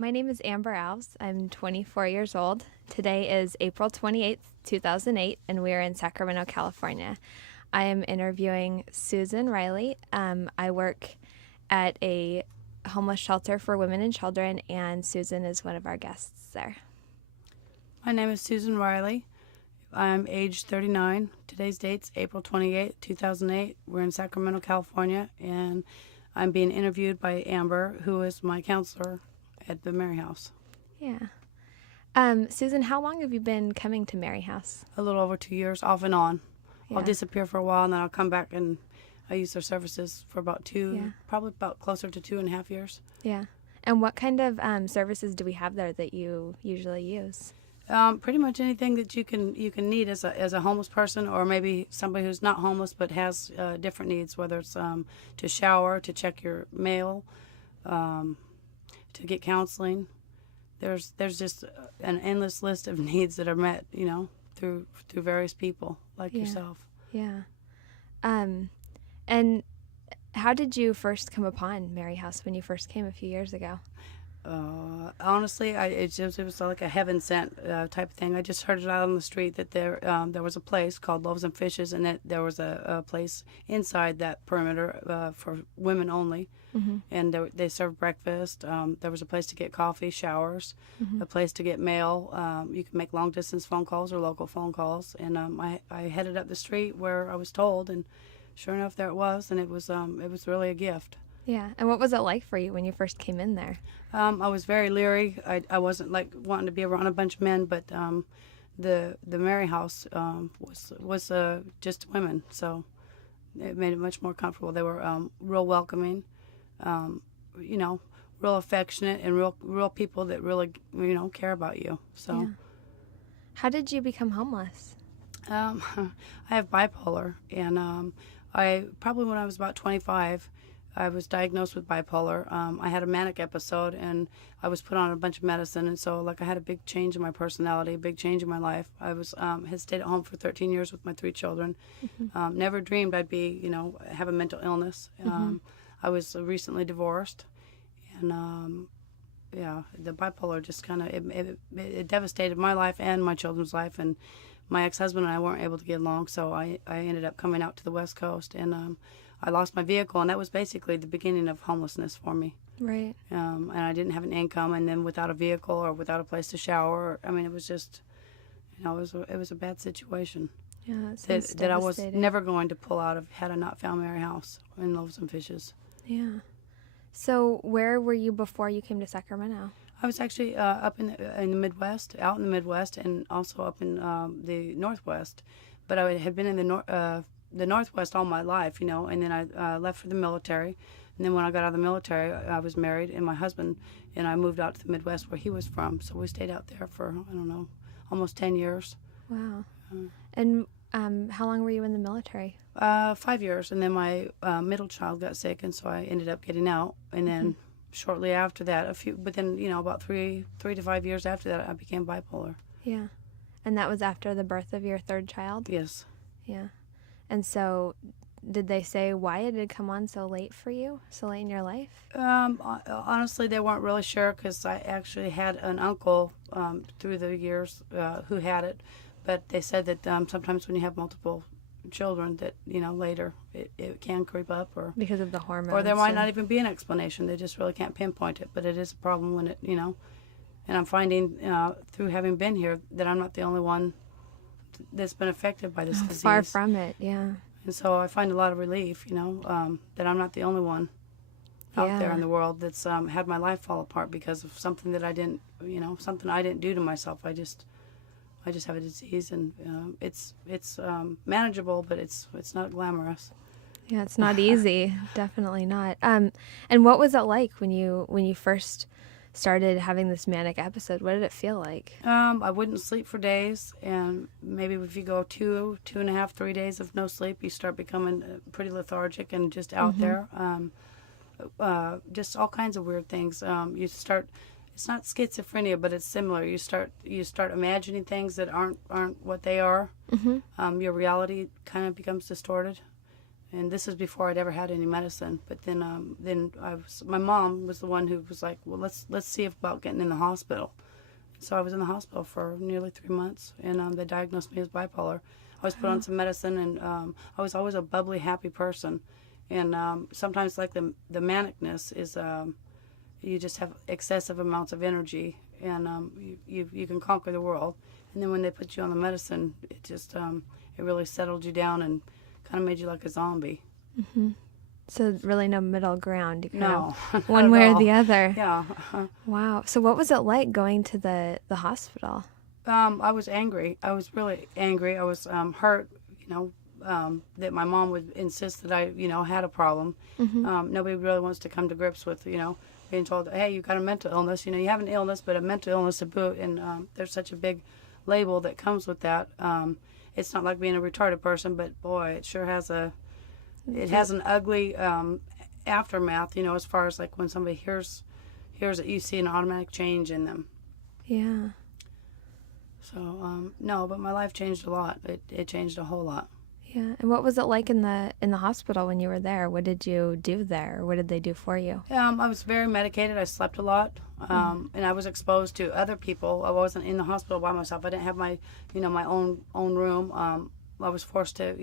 My name is Amber Alves. I'm 24 years old. Today is April 28th, 2008, and we are in Sacramento, California. I am interviewing Susan Riley. I work at a homeless shelter for women and children, and Susan is one of our guests there. My name is Susan Riley. I'm age 39. Today's date's April 28th, 2008. We're in Sacramento, California, and I'm being interviewed by Amber, who is my counselor at the Mary House. Yeah. Susan, how long have you been coming to Mary House? A little over 2 years, off and on. Yeah. I'll disappear for a while, and then I'll come back, and I use their services for about probably about closer to 2.5 years. Yeah. And what kind of services do we have there that you usually use? Pretty much anything that you can need as a homeless person, or maybe somebody who's not homeless but has different needs, whether it's to shower, to check your mail, to get counseling. There's just an endless list of needs that are met, through various people like yourself. Yeah. And how did you first come upon Mary House when you first came a few years ago? Honestly, it was like a heaven sent type of thing. I just heard it out on the street that there was a place called Loaves and Fishes, and that there was a place inside that perimeter for women only. Mm-hmm. And they served breakfast. There was a place to get coffee, showers, mm-hmm. a place to get mail. You can make long distance phone calls or local phone calls. And I headed up the street where I was told, and sure enough, there it was. And it was really a gift. Yeah. And what was it like for you when you first came in there? I was very leery. I wasn't like wanting to be around a bunch of men, but the Mary House was just women, so it made it much more comfortable. They were real welcoming, real affectionate, and real people that really care about you. So, yeah. How did you become homeless? I have bipolar, and I probably when I was about 25. I was diagnosed with bipolar. I had a manic episode, and I was put on a bunch of medicine, and so I had a big change in my personality, a big change in my life. I was had stayed at home for 13 years with my 3 children. Mm-hmm. Never dreamed I'd be, have a mental illness. Mm-hmm. I was recently divorced, and the bipolar just kind of it devastated my life and my children's life, and my ex-husband and I weren't able to get along, so I ended up coming out to the West Coast, and I lost my vehicle, and that was basically the beginning of homelessness for me. Right. And I didn't have an income, and then without a vehicle or without a place to shower, it was just, it was a bad situation. Yeah, that I was never going to pull out of had I not found Mary House in Loaves and Fishes. Yeah. So where were you before you came to Sacramento? I was actually up in the Midwest, out in the Midwest, and also up in the Northwest. But I had been in the Northwest all my life, and then I left for the military. And then when I got out of the military, I was married, and my husband and I moved out to the Midwest where he was from. So we stayed out there for, almost 10 years. Wow. And how long were you in the military? 5 years. And then my middle child got sick, and so I ended up getting out. And then shortly after that, about 3 to 5 years after that, I became bipolar. Yeah. And that was after the birth of your third child? Yes. Yeah. And so did they say why it had come on so late for you, so late in your life? Honestly, they weren't really sure, because I actually had an uncle through the years who had it. But they said that sometimes when you have multiple children that, later it can creep up. Or because of the hormones. Or there might not even be an explanation. They just really can't pinpoint it. But it is a problem when it, and I'm finding through having been here that I'm not the only one that's been affected by this disease. Far from it, yeah. And so I find a lot of relief, that I'm not the only one out there in the world that's had my life fall apart because of something that I didn't, something I didn't do to myself. I just have a disease, and it's manageable, but it's not glamorous. Yeah, it's not easy. Definitely not. And what was it like when you first started having this manic episode? What did it feel like? I wouldn't sleep for days, and maybe if you go 2.5, 3 days of no sleep, you start becoming pretty lethargic and just out there. Just all kinds of weird things. You start. It's not schizophrenia, but it's similar. You start imagining things that aren't what they are. Mm-hmm. Your reality kind of becomes distorted. and this is before I'd ever had any medicine. But then my mom was the one who was like, well, let's see about getting in the hospital. So I was in the hospital for nearly 3 months, and they diagnosed me as bipolar. I was put on some medicine, and I was always a bubbly, happy person. And sometimes, like the manicness is, you just have excessive amounts of energy, and you can conquer the world. And then when they put you on the medicine, it just it really settled you down and kind of made you like a zombie. Mm-hmm. So really no middle ground. You kind No, of one way or all. the other. Yeah. Wow. So what was it like going to the hospital? I was angry. I was really angry. I was hurt, that my mom would insist that I, had a problem. Mm-hmm. Nobody really wants to come to grips with, being told, hey, you've got a mental illness. You have an illness, but a mental illness to boot. And there's such a big label that comes with that. It's not like being a retarded person, but boy, it sure has an ugly aftermath, as far as like when somebody hears it, you see an automatic change in them. Yeah. So, no, but my life changed a lot. It changed a whole lot. Yeah. And what was it like in the hospital when you were there? What did you do there? What did they do for you? I was very medicated. I slept a lot, and I was exposed to other people. I wasn't in the hospital by myself. I didn't have my, my own room. I was forced to,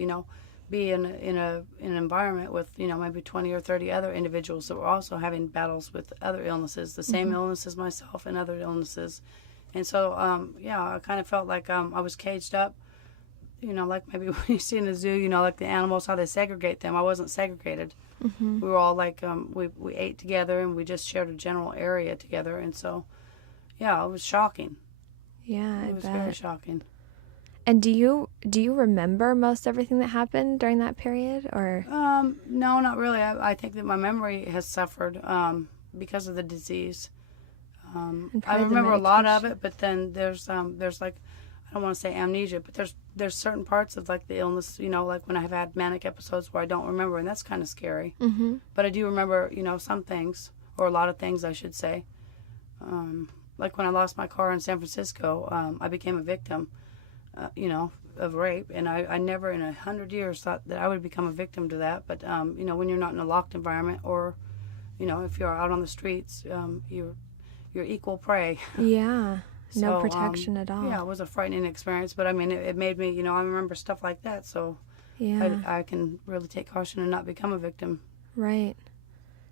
be in an environment with, maybe 20 or 30 other individuals that were also having battles with other illnesses, the same illness as myself and other illnesses. And so, I kind of felt like I was caged up, like maybe when you see in a zoo, like the animals, how they segregate them. I wasn't segregated. Mm-hmm. We were all like, we ate together, and we just shared a general area together. And so, yeah, it was shocking. Yeah, It was very shocking. And do you remember most everything that happened during that period, or? No, not really. I think that my memory has suffered because of the disease. I remember a lot of it, but then there's like, I don't want to say amnesia, but there's certain parts of like the illness, like when I've had manic episodes where I don't remember, and that's kind of scary. Mm-hmm. But I do remember, some things, or a lot of things, I should say. Like when I lost my car in San Francisco, I became a victim, of rape, and I never in 100 years thought that I would become a victim to that. But when you're not in a locked environment, or if you're out on the streets, you're equal prey. Yeah. No So, protection at all. Yeah, it was a frightening experience, but I mean, it made me, I remember stuff like that, so Yeah. I can really take caution and not become a victim. Right.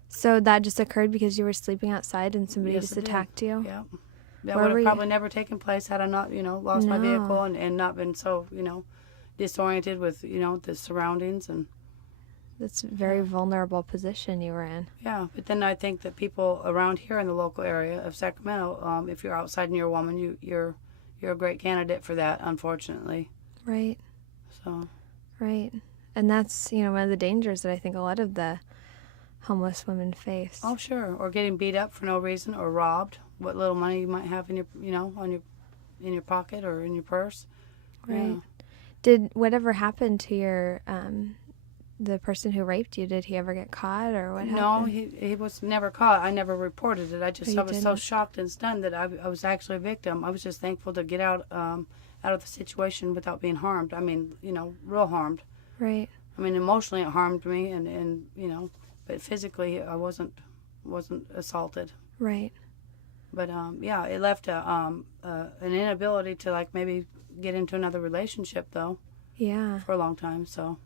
So that just occurred because you were sleeping outside and somebody Yes, just it did. attacked you? Yeah. That Where would were have you? probably never taken place had I not, lost my No. vehicle and not been so, disoriented with, the surroundings. And That's a very vulnerable position you were in. yeah, but then I think that people around here in the local area of Sacramento, if you're outside and you're a woman, you're a great candidate for that, unfortunately. Right. So Right. And that's, one of the dangers that I think a lot of the homeless women face. oh sure, or getting beat up for no reason, or robbed. What little money you might have in your, in your pocket or in your purse. Right. Yeah. Did whatever happened to your the person who raped you, did he ever get caught, or what happened? No, he was never caught. I never reported it. You I was so didn't? shocked and stunned that I was actually a victim. I was just thankful to get out of the situation without being harmed. I mean, real harmed. Right. I mean, emotionally it harmed me, and but physically I wasn't assaulted. Right. But yeah, it left an inability to like maybe get into another relationship though Yeah. for a long time. So,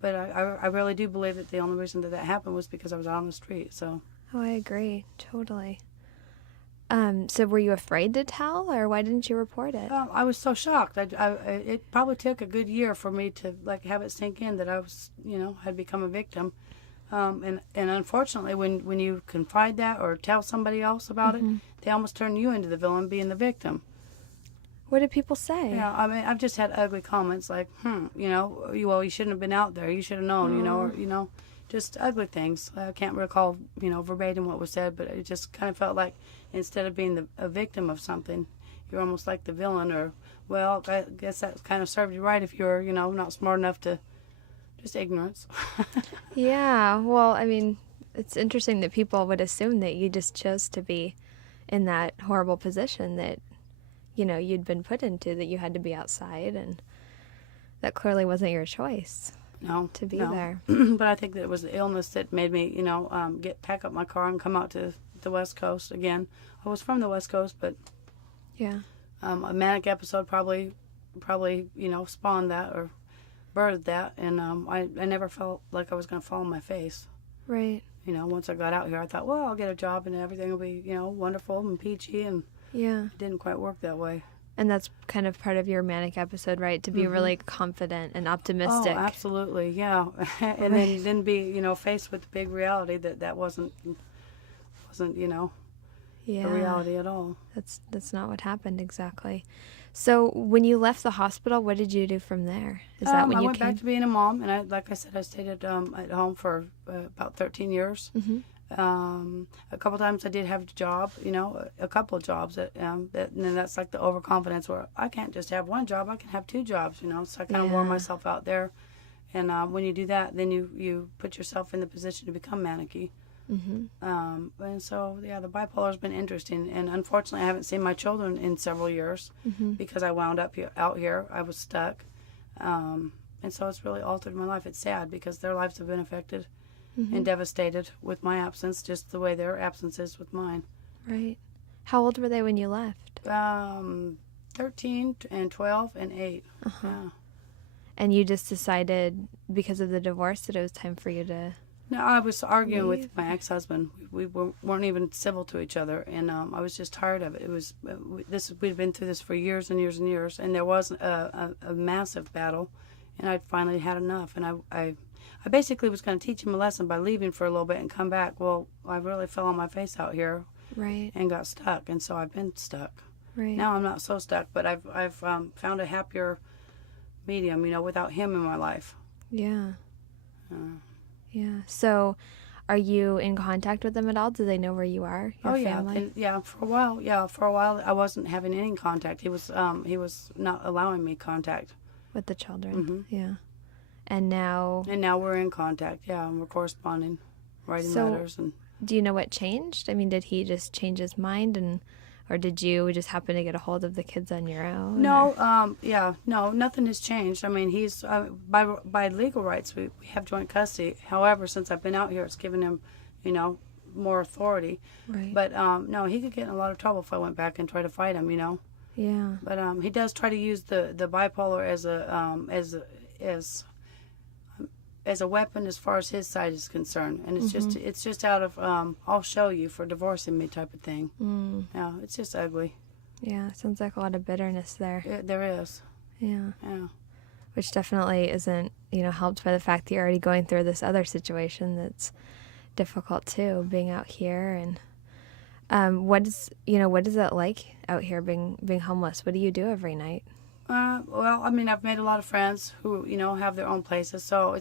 but I really do believe that the only reason that happened was because I was out on the street. So. Oh, I agree. Totally. So were you afraid to tell, or why didn't you report it? I was so shocked. It probably took a good year for me to like have it sink in that I was, had become a victim. And unfortunately, when you confide that or tell somebody else about it, they almost turn you into the villain, being the victim. What did people say? Yeah, I mean, I've just had ugly comments like, well, you shouldn't have been out there. You should have known, or just ugly things. I can't recall, verbatim what was said, but it just kind of felt like instead of being a victim of something, you're almost like the villain. Or, well, I guess that kind of served you right if you're, not smart enough to. Just ignorance. Yeah, well, I mean, it's interesting that people would assume that you just chose to be in that horrible position that, you'd been put into, that you had to be outside, and that clearly wasn't your choice. No, to be no. there. But I think that it was the illness that made me, pack up my car and come out to the West Coast again. I was from the West Coast, but Yeah. a manic episode probably, spawned that or birthed that, and I never felt like I was going to fall on my face. Right. Once I got out here, I thought, well, I'll get a job and everything will be, wonderful and peachy, and Yeah. it didn't quite work that way. And that's kind of part of your manic episode, right? To be really confident and optimistic. Oh, absolutely, yeah. And then be, faced with the big reality that wasn't, Yeah. a reality at all. That's not what happened exactly. So when you left the hospital, what did you do from there? Is that when I you went came? back to being a mom, and like I said, I stayed at home for about 13 years. Mm-hmm. A couple times I did have a job, a couple of jobs and then that's like the overconfidence where I can't just have one job, I can have two jobs, so I kind of wore myself out there. And when you do that, then you put yourself in the position to become manicky. Mm-hmm. And so, yeah, the bipolar has been interesting. And unfortunately, I haven't seen my children in several years because I wound up out here. I was stuck. And so it's really altered my life. It's sad because their lives have been affected and devastated with my absence, just the way their absence is with mine. Right. How old were they when you left? 13 and 12 and 8. Yeah. And you just decided because of the divorce that it was time for you to... No, I was arguing with my ex-husband. We weren't even civil to each other, and I was just tired of it. It was we'd been through this for years and years and years, and there was a massive battle, and I'd finally had enough. And I basically was going to teach him a lesson by leaving for a little bit and come back. Well, I really fell on my face out here, Right. and got stuck, and so I've been stuck. Right. Now I'm not so stuck, but I've found a happier medium, without him in my life. Yeah. Yeah. So, are you in contact with them at all? Do they know where you are? Your family? For a while I wasn't having any contact. He was not allowing me contact With the children. Yeah. And now... And now we're in contact. Yeah, and we're corresponding, writing letters. And do you know what changed? I mean, did he just change his mind, or did you just happen to get a hold of the kids on your own? No, no, nothing has changed. I mean, he's by legal rights we have joint custody. However, since I've been out here, it's given him, more authority. Right. But no, he could get in a lot of trouble if I went back and tried to fight him. Yeah. But he does try to use the bipolar as a weapon as far as his side is concerned, and it's just out of I'll show you for divorcing me type of thing. Yeah, it's just ugly. Yeah, sounds like a lot of bitterness there. There is. Yeah. Yeah. Which definitely isn't, helped by the fact that you're already going through this other situation that's difficult too, being out here. And what is it like out here being homeless? What do you do every night? Well, I mean, I've made a lot of friends who, have their own places. So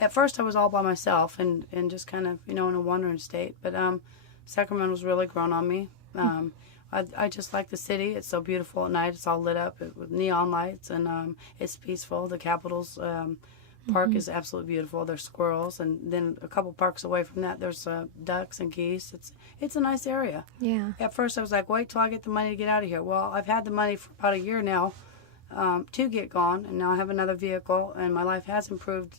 at first I was all by myself and just kind of, in a wandering state. But Sacramento's really grown on me. I just like the city. It's so beautiful at night. It's all lit up with neon lights, and it's peaceful. The Capitol's park is absolutely beautiful. There's squirrels, and then a couple parks away from that, there's ducks and geese. It's a nice area. Yeah. At first, I was like, wait till I get the money to get out of here. Well, I've had the money for about a year now to get gone, and now I have another vehicle, and my life has improved,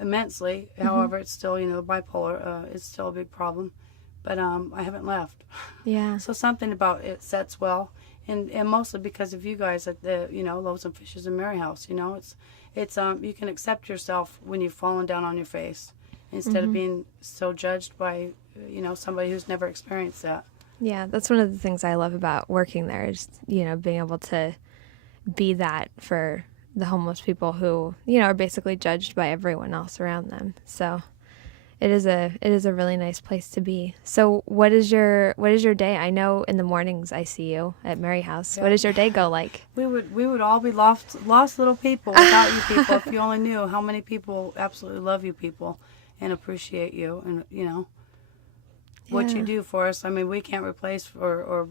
immensely. However, it's still, the bipolar is still a big problem. But I haven't left. Yeah. So something about it sets well, and mostly because of you guys at the Loaves and Fishes and Mary House. It's you can accept yourself when you've fallen down on your face instead of being so judged by somebody who's never experienced that. Yeah, that's one of the things I love about working there is being able to be that for the homeless people who are basically judged by everyone else around them. So. It is a really nice place to be. So what is your day? I know in the mornings I see you at Mary House. Yeah. What does your day go like? We would all be lost little people without you people. If you only knew how many people absolutely love you people and appreciate you, and what you do for us. I mean, we can't replace or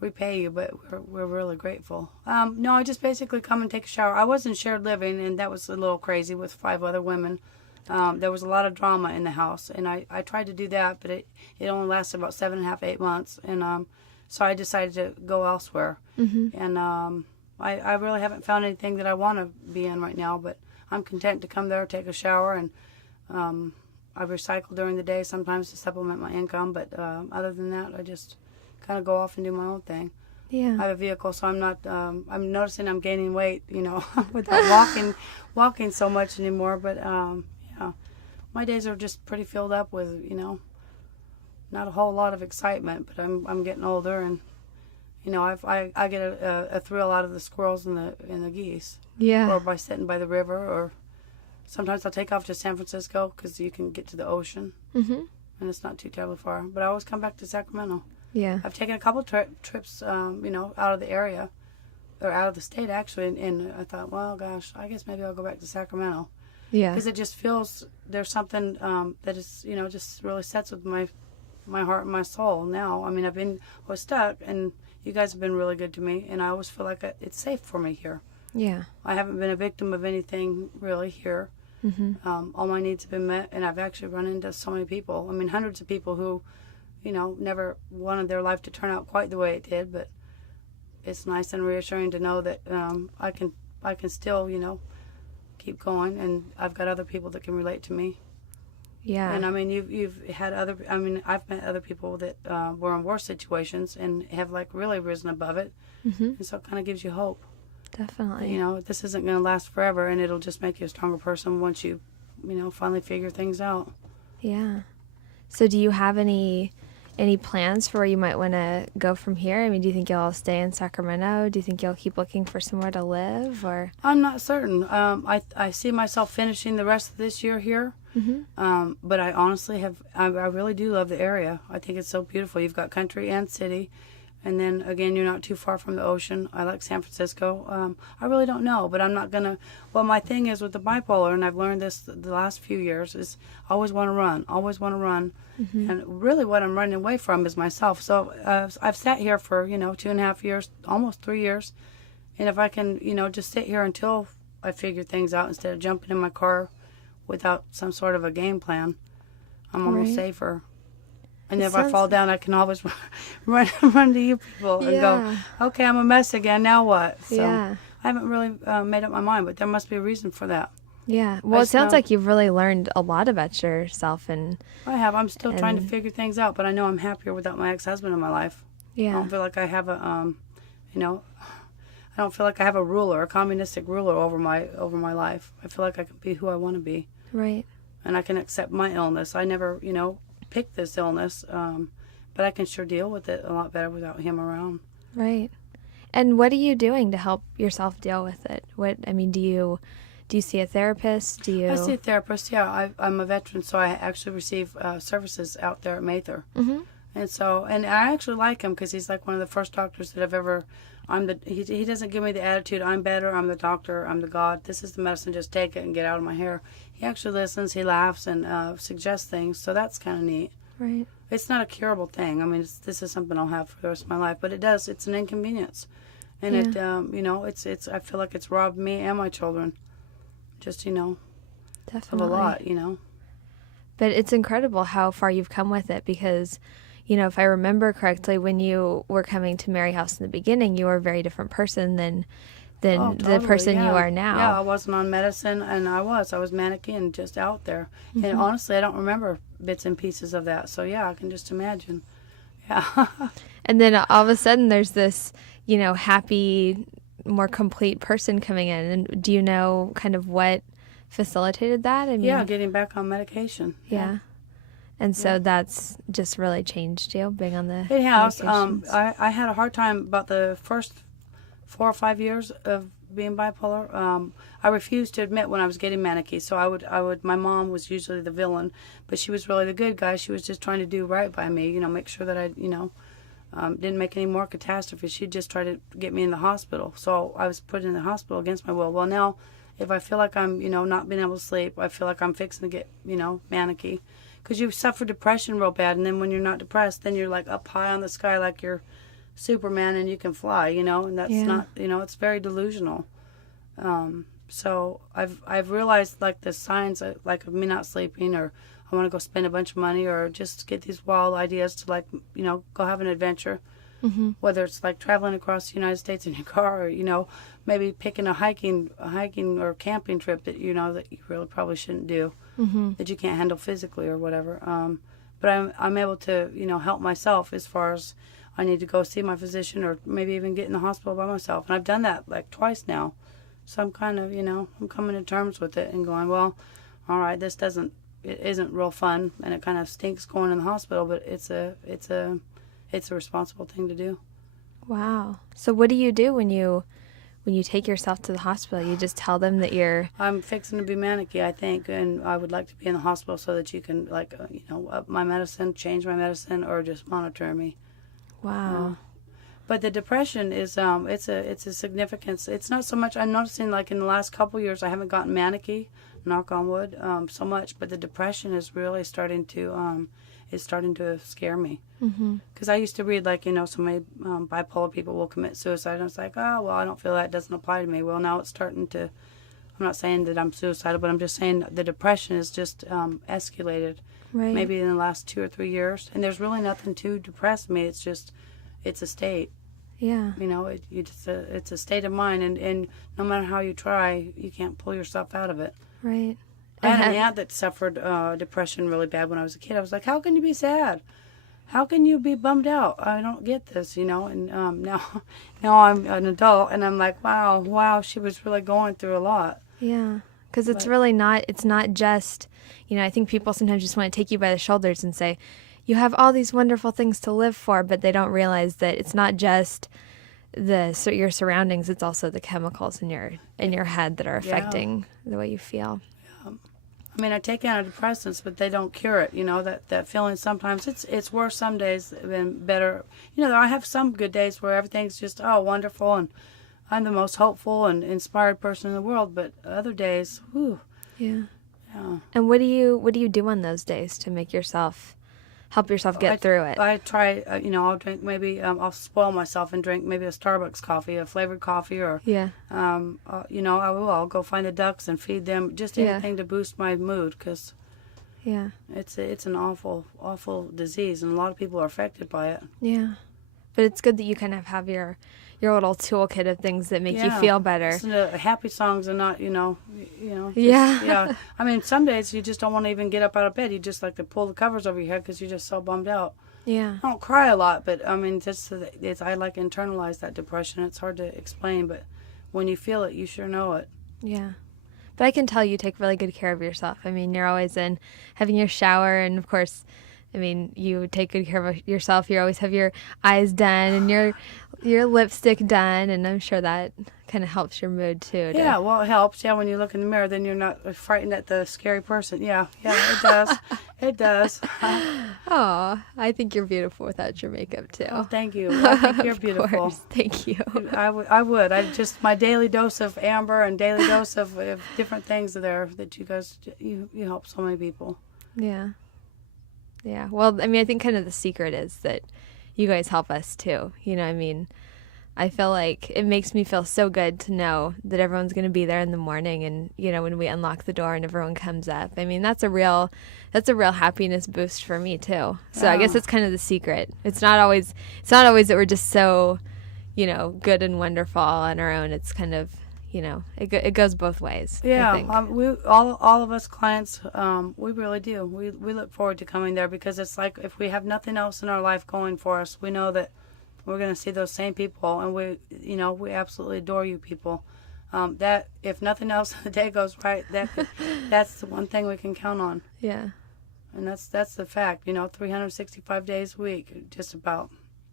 repay you, but we're really grateful. No, I just basically come and take a shower. I was in shared living, and that was a little crazy with 5 other women. There was a lot of drama in the house, and I tried to do that, but it only lasted about 7.5, 8 months, and so I decided to go elsewhere. And I really haven't found anything that I want to be in right now, but I'm content to come there, take a shower, and I recycle during the day sometimes to supplement my income. But other than that, I just kind of go off and do my own thing. Yeah. I have a vehicle, so I'm not. I'm noticing I'm gaining weight, without walking so much anymore. But yeah, my days are just pretty filled up with, not a whole lot of excitement. But I'm getting older, and I get a thrill out of the squirrels and the geese. Yeah. Or by sitting by the river, or sometimes I'll take off to San Francisco because you can get to the ocean, and it's not too terribly far. But I always come back to Sacramento. Yeah. I've taken a couple trips, out of the area, or out of the state actually, and I thought, well, gosh, I guess maybe I'll go back to Sacramento. Yeah. Because it just feels there's something that is, just really sets with my heart and my soul now. I mean, I was stuck, and you guys have been really good to me, and I always feel like it's safe for me here. Yeah. I haven't been a victim of anything really here. All my needs have been met, and I've actually run into so many people. I mean, hundreds of people who, never wanted their life to turn out quite the way it did, but it's nice and reassuring to know that I can still, keep going, and I've got other people that can relate to me. Yeah. And I mean, you've had I've met other people that were in worse situations and have really risen above it, and so it kind of gives you hope. Definitely. This isn't going to last forever, and it'll just make you a stronger person once you, finally figure things out. Yeah. So do you have any plans for where you might want to go from here? I mean, do you think you'll stay in Sacramento? Do you think you'll keep looking for somewhere to live, or? I'm not certain. I see myself finishing the rest of this year here. But I honestly I really do love the area. I think it's so beautiful. You've got country and city. And then, again, you're not too far from the ocean. I like San Francisco. I really don't know, but I'm not going to... Well, my thing is with the bipolar, and I've learned this the last few years, is I always want to run. And really what I'm running away from is myself. So I've sat here for, 2.5 years, almost 3 years. And if I can, just sit here until I figure things out instead of jumping in my car without some sort of a game plan, I'm almost safer. And if I fall down, I can always run to you people and go, okay, I'm a mess again, now what? So I haven't really made up my mind, but there must be a reason for that. Yeah. Well, it sounds like you've really learned a lot about yourself. And I have. I'm still trying to figure things out, but I know I'm happier without my ex-husband in my life. Yeah. I don't feel like I have I don't feel like I have a ruler, a communistic ruler over my life. I feel like I can be who I want to be. Right. And I can accept my illness. I never, picked this illness, but I can sure deal with it a lot better without him around. Right. And what are you doing to help yourself deal with it? Do you see a therapist? I see a therapist, yeah. I'm a veteran, so I actually receive services out there at Mather. And I actually like him because he's like one of the first doctors that I've ever... He doesn't give me the attitude, I'm better, I'm the doctor, I'm the God, this is the medicine, just take it and get out of my hair. He actually listens, he laughs, and suggests things, so that's kind of neat. Right. It's not a curable thing. I mean, this is something I'll have for the rest of my life, but it's an inconvenience. And it, I feel like it's robbed me and my children, just, Definitely. of a lot, But it's incredible how far you've come with it because... if I remember correctly, when you were coming to Mary House in the beginning, you were a very different person than totally, the person you are now. Yeah, I wasn't on medicine, and I was manicky and just out there. And honestly, I don't remember bits and pieces of that. So, yeah, I can just imagine. Yeah. And then all of a sudden, there's this, happy, more complete person coming in. And do you know kind of what facilitated that? I mean, getting back on medication. Yeah. And so that's just really changed you, being on the It has. medications. I had a hard time about the first 4 or 5 years of being bipolar. I refused to admit when I was getting manicky. So my mom was usually the villain, but she was really the good guy. She was just trying to do right by me, make sure that I, didn't make any more catastrophes. She'd just try to get me in the hospital. So I was put in the hospital against my will. Well, now, if I feel like I'm, not being able to sleep, I feel like I'm fixing to get, manicky. Because you suffer depression real bad, and then when you're not depressed, then you're like up high on the sky like you're Superman and you can fly, and that's not, it's very delusional. So I've realized like the signs like of me not sleeping, or I want to go spend a bunch of money, or just get these wild ideas to go have an adventure. Whether it's like traveling across the United States in your car, or maybe picking a hiking or camping trip that that you really probably shouldn't do, that you can't handle physically or whatever. But I'm able to help myself as far as I need to go see my physician or maybe even get in the hospital by myself, and I've done that like twice now. So I'm kind of I'm coming to terms with it and going, well, all right, it isn't real fun, and it kind of stinks going in the hospital, but it's a responsible thing to do. Wow. So what do you do when you take yourself to the hospital? You just tell them that I'm fixing to be manicky, I think, and I would like to be in the hospital so that you can up my medicine, change my medicine, or just monitor me. Wow. But the depression is it's a significance. It's not so much. I'm noticing like in the last couple years I haven't gotten manicky, knock on wood, so much. But the depression is really starting to scare me. Because I used to read like so many bipolar people will commit suicide, and it's like, oh well, I don't feel that doesn't apply to me. Well, now it's starting to. I'm not saying that I'm suicidal, but I'm just saying the depression is just escalated. Right. Maybe in the last 2 or 3 years, and there's really nothing to depress me. It's just, it's a state. Yeah. It's a state of mind, and no matter how you try, you can't pull yourself out of it. Right. I had an aunt that suffered depression really bad when I was a kid. I was like, how can you be sad? How can you be bummed out? I don't get this, And now I'm an adult, and I'm like, wow, she was really going through a lot. Yeah. Because it's really not, it's not just, I think people sometimes just want to take you by the shoulders and say, you have all these wonderful things to live for, but they don't realize that it's not just your surroundings, it's also the chemicals in your head that are affecting the way you feel. Yeah. I mean, I take antidepressants, but they don't cure it. That feeling sometimes it's worse some days than better. I have some good days where everything's just wonderful, and I'm the most hopeful and inspired person in the world, but other days, whew. Yeah. And what do you do on those days to help yourself get through it? I try, I'll drink I'll spoil myself and drink maybe a Starbucks coffee, a flavored coffee, or I'll go find the ducks and feed them, just anything to boost my mood, because it's an awful disease, and a lot of people are affected by it. Yeah, but it's good that you kind of have your little toolkit of things that make you feel better. Listen to happy songs and not, Yeah. I mean, some days you just don't want to even get up out of bed. You just like to pull the covers over your head because you're just so bummed out. Yeah. I don't cry a lot, but I mean, I like internalize that depression. It's hard to explain, but when you feel it, you sure know it. Yeah. But I can tell you take really good care of yourself. I mean, you're always having your shower, and of course, I mean, you take good care of yourself. You always have your eyes done and your lipstick done, and I'm sure that kind of helps your mood too. Yeah, well, it helps. Yeah, when you look in the mirror, then you're not frightened at the scary person. Yeah, it does. It does. Oh, I think you're beautiful without your makeup too. Oh, thank you. I think you're beautiful. Of course. Thank you. I would. I just my daily dose of amber and daily dose of different things there that you guys you help so many people. Yeah. Yeah. Well, I mean, I think kind of the secret is that you guys help us too. I mean, I feel like it makes me feel so good to know that everyone's going to be there in the morning, and when we unlock the door and everyone comes up. I mean, that's a real happiness boost for me too. So I guess it's kind of the secret. It's not always that we're just so, good and wonderful on our own. It's kind of, it goes both ways. Yeah, I think. We all of us clients, we really do. We look forward to coming there, because it's like if we have nothing else in our life going for us, we know that we're going to see those same people, and we absolutely adore you people. That if nothing else, the day goes right. That's the one thing we can count on. Yeah, and that's the fact. 365 days a week, just about.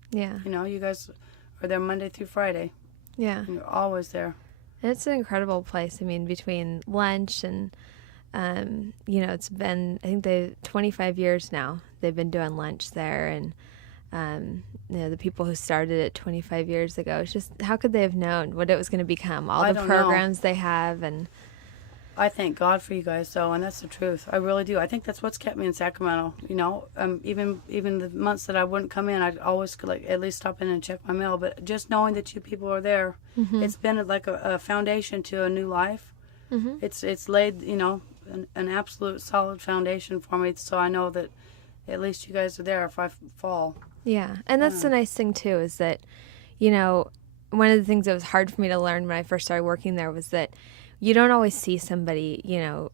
Yeah. You guys are there Monday through Friday. Yeah. And you're always there. It's an incredible place. I mean, between lunch and, it's been, I think 25 years now they've been doing lunch there. And, the people who started it 25 years ago, it's just, how could they have known what it was going to become? All the programs they have. And I thank God for you guys, though, and that's the truth. I really do. I think that's what's kept me in Sacramento. Even the months that I wouldn't come in, I'd always at least stop in and check my mail. But just knowing that you people are there, it's been like a foundation to a new life. Mm-hmm. It's laid, an absolute solid foundation for me. So I know that at least you guys are there if I fall. Yeah. And that's the nice thing, too, is that, you know, one of the things that was hard for me to learn when I first started working there was that you don't always see somebody, you know,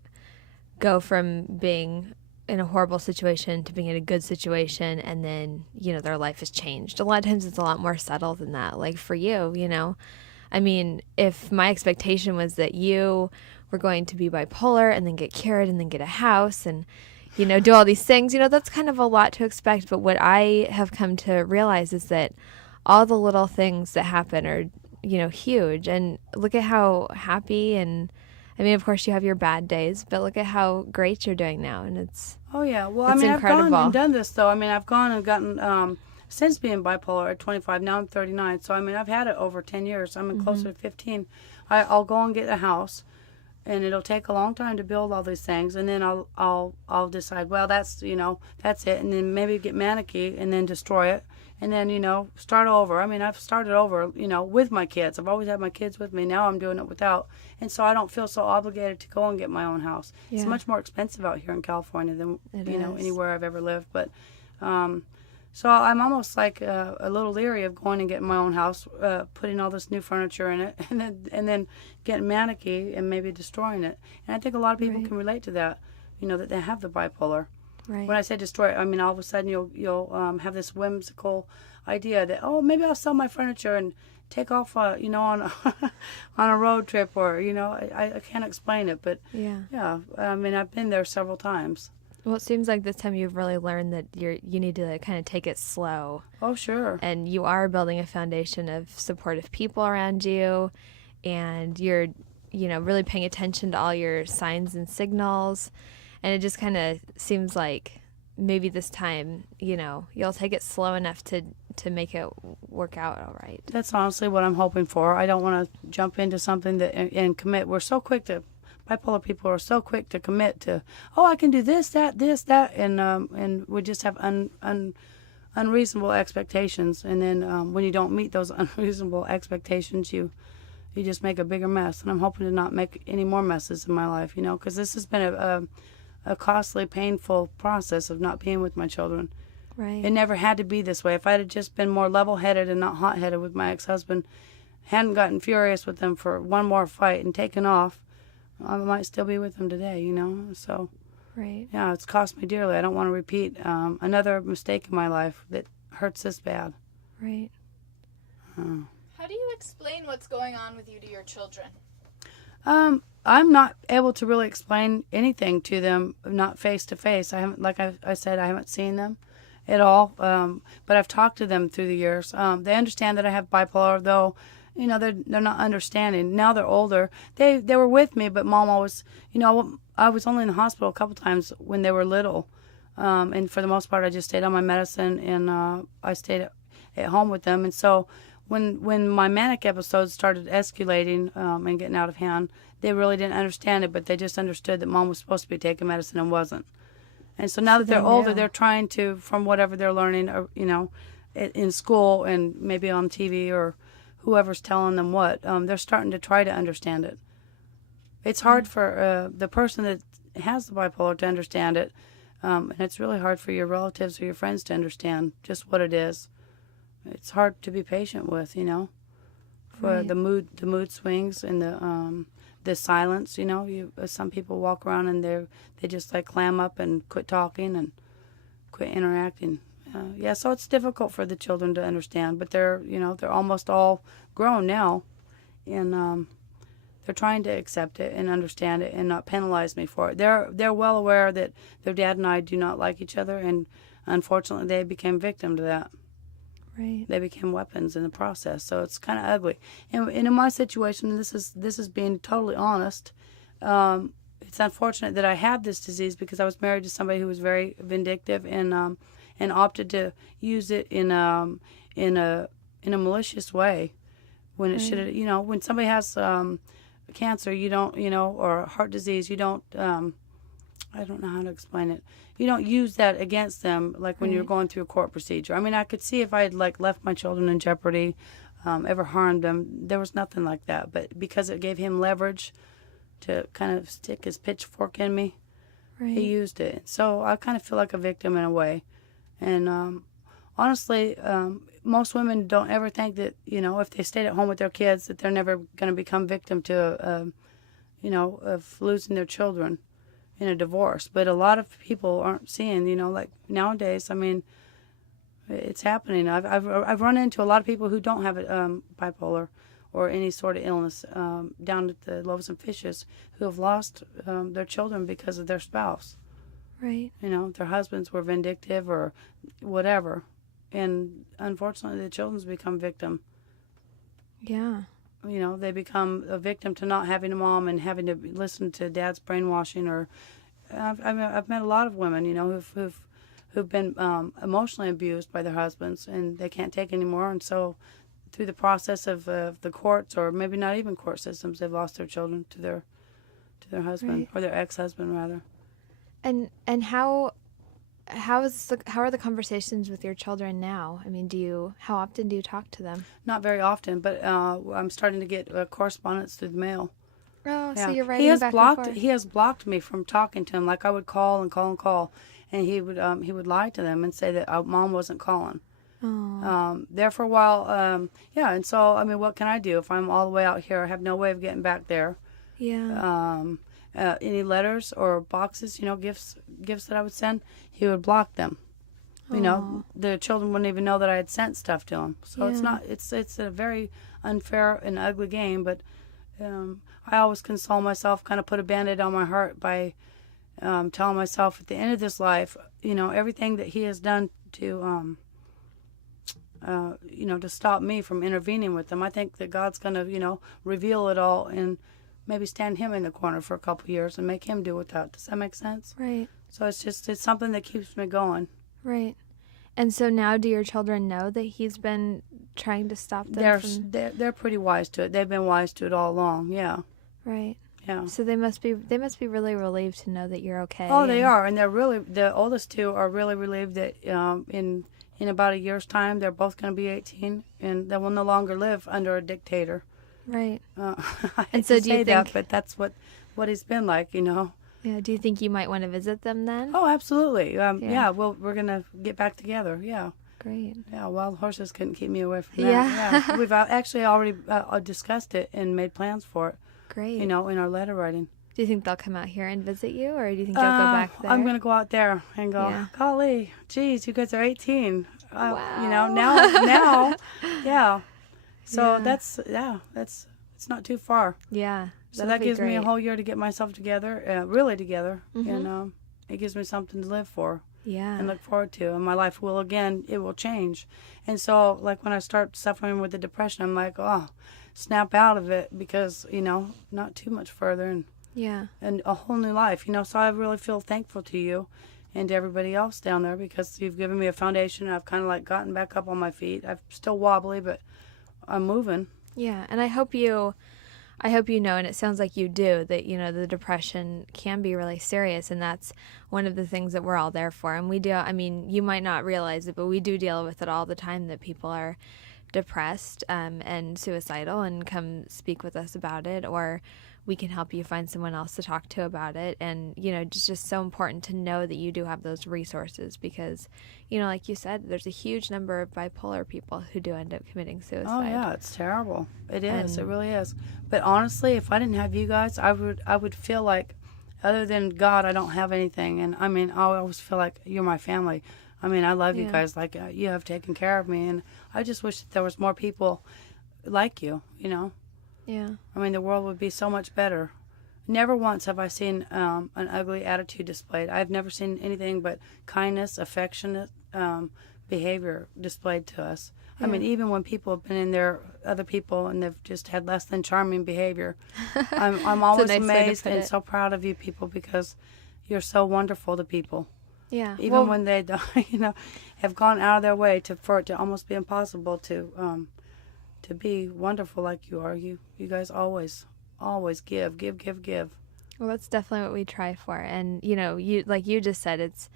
go from being in a horrible situation to being in a good situation and then, you know, their life has changed. A lot of times it's a lot more subtle than that. Like for you, you know, I mean, if my expectation was that you were going to be bipolar and then get cured and then get a house and, you know, do all these things, you know, that's kind of a lot to expect. But what I have come to realize is that all the little things that happen are, you know, huge. And look at how happy and, I mean, of course you have your bad days, but look at how great you're doing now. And it's, Oh yeah. Well, it's incredible. I've gone and done this though. I mean, I've gone and gotten since being bipolar at 25. Now I'm 39. So I mean, I've had it over 10 years. I'm closer to 15. I'll go and get a house, and it'll take a long time to build all these things, and then I'll decide, well, that's, you know, that's it, and then maybe get manicky and then destroy it, and then, you know, start over. I mean, I've started over, you know, with my kids. I've always had my kids with me. Now I'm doing it without, and so I don't feel so obligated to go and get my own house. Yeah. It's much more expensive out here in California than you know, anywhere I've ever lived, but so I'm almost like a little leery of going and getting my own house, putting all this new furniture in it, and then getting manicky and maybe destroying it. And I think a lot of people can relate to that, you know, that they have the bipolar. Right. When I say destroy it, I mean all of a sudden you'll have this whimsical idea that, oh, maybe I'll sell my furniture and take off, you know, on a on a road trip, or, you know, I can't explain it, but yeah, I mean, I've been there several times. Well, it seems like this time you've really learned that you need to kind of take it slow. Oh, sure. And you are building a foundation of supportive people around you, and you're, you know, really paying attention to all your signs and signals. And it just kind of seems like maybe this time, you know, you'll take it slow enough to make it work out all right. That's honestly what I'm hoping for. I don't want to jump into something that and commit. We're so quick to, bipolar people are so quick to commit to, oh, I can do this, that, and we just have unreasonable expectations. And then when you don't meet those unreasonable expectations, you just make a bigger mess. And I'm hoping to not make any more messes in my life, you know, because this has been a costly, painful process of not being with my children. Right. It never had to be this way. If I had just been more level-headed and not hot-headed with my ex-husband, hadn't gotten furious with them for one more fight and taken off, I might still be with them today, you know. So, right. Yeah, it's cost me dearly. I don't want to repeat another mistake in my life that hurts this bad. Right. How do you explain what's going on with you to your children? I'm not able to really explain anything to them, not face to face. I haven't, like I said, I haven't seen them at all. But I've talked to them through the years. They understand that I have bipolar, though. You know, they're not understanding. Now they're older. They were with me, but Mom always, you know, I was only in the hospital a couple times when they were little, and for the most part, I just stayed on my medicine, and I stayed at home with them. And so when my manic episodes started escalating and getting out of hand, they really didn't understand it, but they just understood that Mom was supposed to be taking medicine and wasn't. And so now that they're older, they're trying to, from whatever they're learning, or, you know, in school and maybe on TV or whoever's telling them what, they're starting to try to understand it. It's hard for the person that has the bipolar to understand it, and it's really hard for your relatives or your friends to understand just what it is. It's hard to be patient with, you know, for the mood swings and the silence. You know, some people walk around and they just like clam up and quit talking and quit interacting. Yeah, so it's difficult for the children to understand, but they're almost all grown now, and they're trying to accept it and understand it and not penalize me for it. They're well aware that their dad and I do not like each other, and unfortunately they became victim to that. Right. They became weapons in the process, so it's kind of ugly. And in my situation, and this is being totally honest, it's unfortunate that I had this disease because I was married to somebody who was very vindictive and opted to use it in a malicious way when it should have. You know, when somebody has cancer, you don't, you know, or heart disease, you don't. I don't know how to explain it. You don't use that against them like when you're going through a court procedure. I mean, I could see if I had like left my children in jeopardy, ever harmed them. There was nothing like that, but because it gave him leverage to kind of stick his pitchfork in me, he used it. So I kind of feel like a victim in a way. And honestly, most women don't ever think that, if they stayed at home with their kids, that they're never going to become victim to, of losing their children in a divorce. But a lot of people aren't seeing, like nowadays, I mean, it's happening. I've run into a lot of people who don't have bipolar or any sort of illness down at the Loaves and Fishes who have lost their children because of their spouse. Right. Their husbands were vindictive or whatever. And unfortunately, the children's become victim. Yeah. They become a victim to not having a mom and having to listen to dad's brainwashing. Or I've met a lot of women, who've been emotionally abused by their husbands, and they can't take anymore. And so through the process of the courts, or maybe not even court systems, they've lost their children to their husband, Right. or their ex-husband rather. And how are the conversations with your children now? I mean, how often do you talk to them? Not very often, but I'm starting to get correspondence through the mail. Oh, Yeah. so you're writing back and forth. He has blocked me from talking to him. Like I would call and call and call, and he would lie to them and say that mom wasn't calling. Oh. There for a while. Yeah, and so I mean, what can I do if I'm all the way out here? I have no way of getting back there. Yeah. Any letters or boxes, gifts that I would send, he would block them. The children wouldn't even know that I had sent stuff to them. So Yeah. it's a very unfair and ugly game. But I always console myself, kind of put a Band-Aid on my heart by telling myself at the end of this life, everything that he has done to to stop me from intervening with them. I think that God's going to, reveal it all and maybe stand him in the corner for a couple of years and make him do without. Does that make sense? Right. So it's something that keeps me going. Right. And so now, do your children know that he's been trying to stop them They're pretty wise to it. They've been wise to it all along. Yeah. Right. Yeah. So they must be really relieved to know that you're okay. Oh, they are, and the oldest two are really relieved that in about a year's time they're both going to be 18 and they will no longer live under a dictator. Right. I hate And so to do you say that, think- but that's what he's been like, Yeah. Do you think you might want to visit them then? Oh, absolutely. Yeah. We're gonna get back together. Yeah. Great. Yeah. Wild horses couldn't keep me away from that. Yeah. Yeah. We've actually already discussed it and made plans for it. Great. In our letter writing. Do you think they'll come out here and visit you, or do you think you'll go back there? I'm gonna go out there and go. Yeah. Golly, geez, you guys are 18. Wow. Now, yeah. So Yeah. it's not too far. Yeah. So that gives me a whole year to get myself together, really together, and it gives me something to live for Yeah. and look forward to. And my life will change. And so, like when I start suffering with the depression, I'm like, oh, snap out of it because not too much further and a whole new life. So I really feel thankful to you and to everybody else down there because you've given me a foundation. I've kind of like gotten back up on my feet. I'm still wobbly, but I'm moving. Yeah. And I hope you know, and it sounds like you do, that, the depression can be really serious, and that's one of the things that we're all there for. And we do, I mean, you might not realize it, but we do deal with it all the time, that people are depressed and suicidal and come speak with us about it, or we can help you find someone else to talk to about it. And, it's just so important to know that you do have those resources because, like you said, there's a huge number of bipolar people who do end up committing suicide. Oh yeah, it's terrible. It is. It And- really is. But honestly, if I didn't have you guys, I would feel like, other than God, I don't have anything. And I mean, I always feel like you're my family. I mean, I love you Yeah. guys. Like you have taken care of me, and I just wish that there was more people like you. Yeah. I mean, the world would be so much better. Never once have I seen an ugly attitude displayed. I've never seen anything but kindness, affectionate behavior displayed to us. I mean, even when people have been in there, other people, and they've just had less than charming behavior. I'm always nice way to amazed put and it. so proud of you people because you're so wonderful to people. Yeah. Even when they, have gone out of their way for it to almost be impossible to be wonderful like you are. You guys always give. Well, that's definitely what we try for. And, you like you just said, it's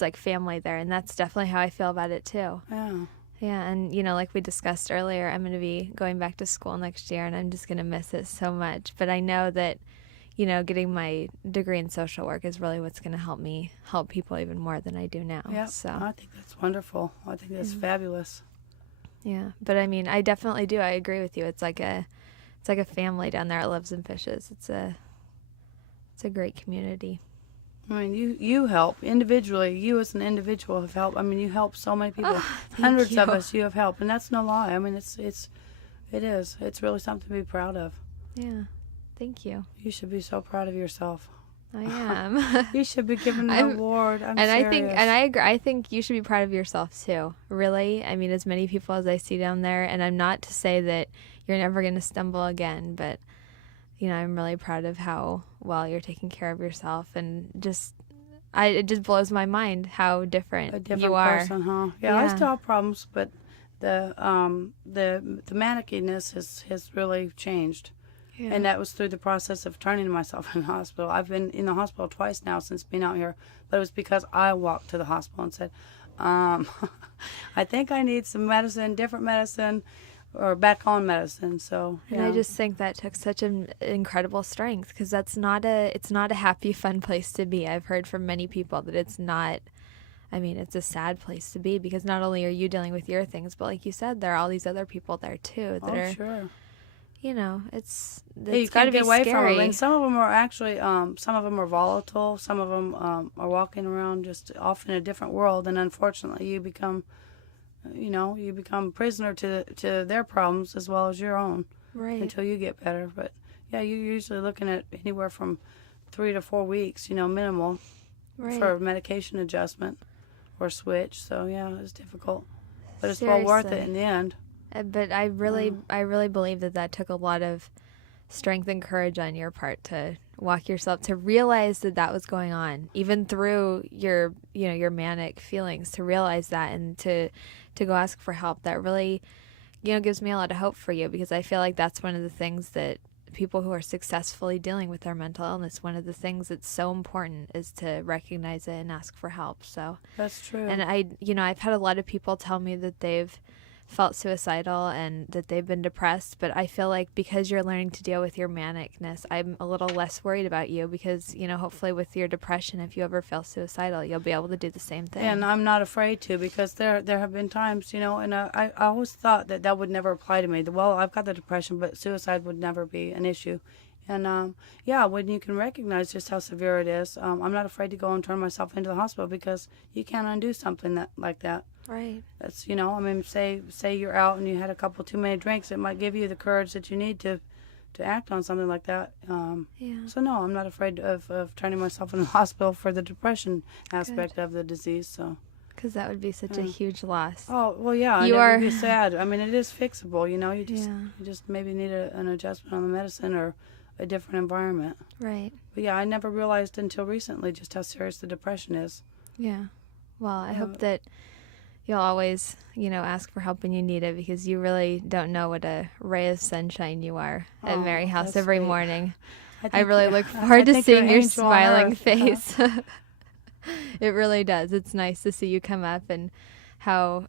like family there, and that's definitely how I feel about it too. Yeah. Yeah, and like we discussed earlier, I'm going to be going back to school next year, and I'm just going to miss it so much. But I know that, getting my degree in social work is really what's going to help me help people even more than I do now. Yeah, So I think that's wonderful. I think that's fabulous. yeah, but I mean, I definitely do. I agree with you. It's like a family down there at Loaves and Fishes. It's a great community. I mean, you help individually. You as an individual have helped. I mean, you help so many people. Hundreds of us you have helped, and that's no lie. I mean, it is. It's really something to be proud of. Yeah, thank you. You should be so proud of yourself. I am. You should be given an award. I'm serious. I agree. I think you should be proud of yourself too. Really, I mean, as many people as I see down there, and I'm not to say that you're never going to stumble again, but I'm really proud of how well you're taking care of yourself, and it just blows my mind how different you are. Person, huh? Yeah, I still have problems, but the manicness has really changed. Yeah. And that was through the process of turning myself in the hospital. I've been in the hospital twice now since being out here, but it was because I walked to the hospital and said, I think I need some medicine, different medicine, or back on medicine. So, and I just think that took such an incredible strength, because it's not a happy, fun place to be. I've heard from many people that it's not. I mean, it's a sad place to be, because not only are you dealing with your things, but like you said, there are all these other people there too that are. Sure. It's you got to can't be get away scary. from them. And some of them are actually, some of them are volatile. Some of them are walking around just off in a different world, and unfortunately, you become prisoner to their problems as well as your own, right? Until you get better. But yeah, you're usually looking at anywhere from 3 to 4 weeks, minimal, right, for medication adjustment or switch. So yeah, it's difficult, but it's Seriously. well worth it in the end. But I really believe that took a lot of strength and courage on your part to walk yourself, to realize that was going on, even through your manic feelings, to realize that and to go ask for help. That really, gives me a lot of hope for you, because I feel like that's one of the things that people who are successfully dealing with their mental illness, one of the things that's so important is to recognize it and ask for help. So that's true. And I've had a lot of people tell me that they've felt suicidal and that they've been depressed, but I feel like because you're learning to deal with your manicness, I'm a little less worried about you, because hopefully with your depression, if you ever feel suicidal, you'll be able to do the same thing. And I'm not afraid to, because there have been times, and I always thought that would never apply to me. Well, I've got the depression, but suicide would never be an issue. And when you can recognize just how severe it is, I'm not afraid to go and turn myself into the hospital, because you can't undo something like that. Right. That's say you're out and you had a couple too many drinks, it might give you the courage that you need to act on something like that. So no, I'm not afraid of turning myself into the hospital for the depression aspect of the disease. So. Because that would be such a huge loss. Oh well, yeah, it would be sad. I mean, it is fixable. You just maybe need an adjustment on the medicine or a different environment. Right. But yeah, I never realized until recently just how serious the depression is. Yeah. Well, I hope that you'll always, ask for help when you need it, because you really don't know what a ray of sunshine you are at Mary House every morning. I really look forward to seeing your smiling face. It really does. It's nice to see you come up, and how,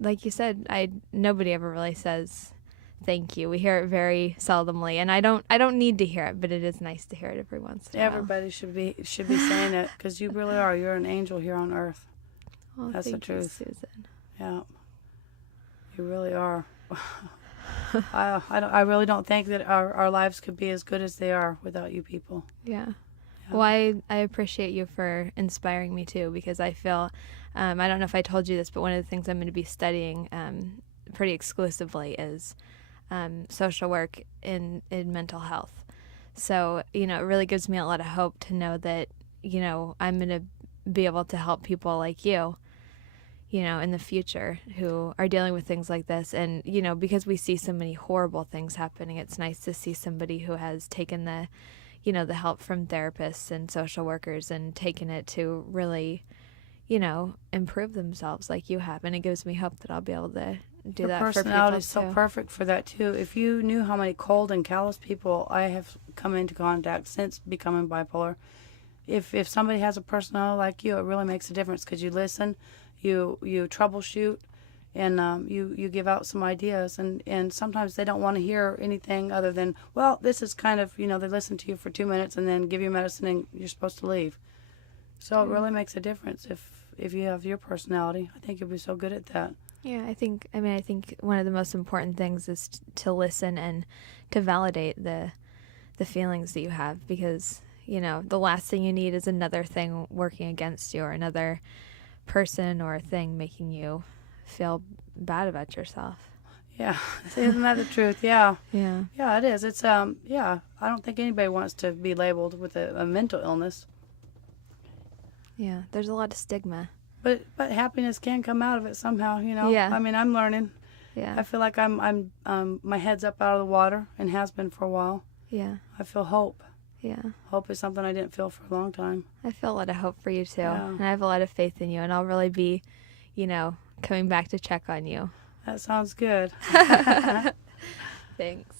like you said, nobody ever really says thank you. We hear it very seldomly, and I don't need to hear it, but it is nice to hear it every once in a while. Everybody should be saying it, because you really are. You're an angel here on earth. Oh, that's the truth, you, Susan. Yeah, you really are. I really don't think that our lives could be as good as they are without you people. Yeah. Well, I appreciate you for inspiring me too, because I feel, I don't know if I told you this, but one of the things I'm going to be studying pretty exclusively is social work in mental health. So, it really gives me a lot of hope to know that, I'm going to be able to help people like you, in the future who are dealing with things like this. And, because we see so many horrible things happening, it's nice to see somebody who has taken the help from therapists and social workers and taken it to really, improve themselves like you have. And it gives me hope that I'll be able to do that for people too. Your personality is so perfect for that too. If you knew how many cold and callous people I have come into contact since becoming bipolar, if somebody has a personality like you, it really makes a difference, because you listen, you troubleshoot, and you give out some ideas, and sometimes they don't want to hear anything other than, well, this is kind of, they listen to you for 2 minutes and then give you medicine and you're supposed to leave. So it really makes a difference if you have your personality. I think you'll be so good at that. Yeah, I think one of the most important things is to listen and to validate the feelings that you have, because, the last thing you need is another thing working against you, or another person or thing making you feel bad about yourself. Yeah, isn't that the truth? Yeah. Yeah. Yeah, it is. It's, I don't think anybody wants to be labeled with a mental illness. Yeah, there's a lot of stigma. But happiness can come out of it somehow, Yeah. I mean, I'm learning. Yeah. I feel like I'm my head's up out of the water and has been for a while. Yeah. I feel hope. Yeah. Hope is something I didn't feel for a long time. I feel a lot of hope for you too. Yeah. And I have a lot of faith in you, and I'll really be, coming back to check on you. That sounds good. Thanks.